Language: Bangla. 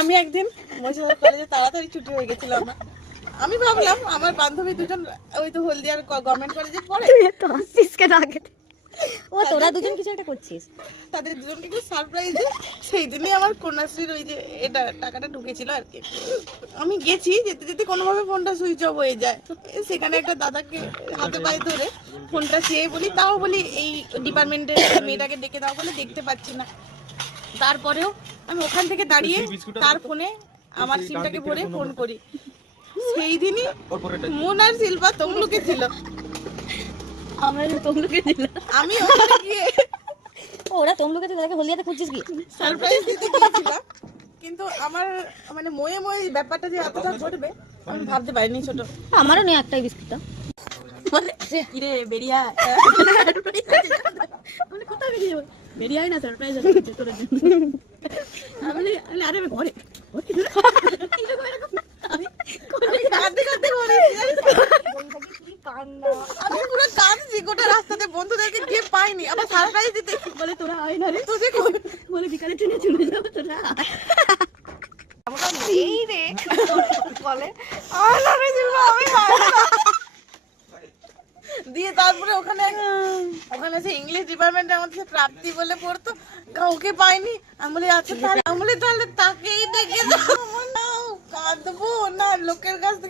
আমি একদিন মহিষাদল কলেজে তাড়াতাড়ি ছুটি হয়ে গেছিলাম না, আমি ভাবলাম আমার বান্ধবী দুজন ওই তো হলদিয়ার গভর্নমেন্ট কলেজে পড়ে, তো হাসছিস কেন আগে? ও তোরা দুজন কিছু একটা করছিস। তাদের দুজনকে একটু সারপ্রাইজ দিই, সেই দিনই আমার কন্যাশ্রীর ওই যে এটা টাকাটা ঢুকেছিল আর কি। আমি গেছি, যেতে যেতে কোনোভাবে ফোনটা সুইচ অফ হয়ে যায়, সেখানে একটা দাদাকে হাতে পায়ে ধরে ফোনটা চেয়ে বলি, তাও বলি এই ডিপার্টমেন্টের মেয়েটাকে ডেকে দাও বলে, দেখতে পাচ্ছি না। তারপরেও আমি ওখান থেকে দাঁড়িয়ে তার ফোনে আমার সিমটাকে ভরে ফোন করি। সেই দিনই মন আর শিল্পা তমলুকে ছিল, আমরা তমলুকে দিলাম, আমি ওখানে গিয়ে ওরা তমলুকে তোদেরকে হলদিয়াতে খুঁজছিস কি? সারপ্রাইজ দিতে গিয়েছিলাম, কিন্তু আমার মানে ময়ে ময়ে ব্যাপারটা যে এতটা ঘটবে আমি ভাবতে পারিনি। ছোট আমারও নেই একটাই বিস্কুটটা। মানে কিরে বেরিয়া মানে কোথায় বেরিয়ে যাবো? বেরিয়ে আয় না, সারপ্রাইজ আছে তোর জন্য। আমি আরে আমি ঘরে কাঁদতে কাঁদতে ঘরে আমি পুরো কাঁদছি গোটা রাস্তাতে, বন্ধুদেরকে গিয়ে পাইনি, আবার সারপ্রাইজ দিতে বলে তোরা আয় না রে, তুই বলে বিকালে ট্রেনে চলে যাবো তোরা। এই রে বলে আমি দিয়ে তারপরে ওখানে সে ইংলিশ ডিপার্টমেন্টের মধ্যে প্রাপ্তি বলে পড়তো, কাউকে পাইনি। আমি বলি আচ্ছা তাহলে তাকেই ডেকে দাও, কাঁদবো না লোকের কাছ থেকে।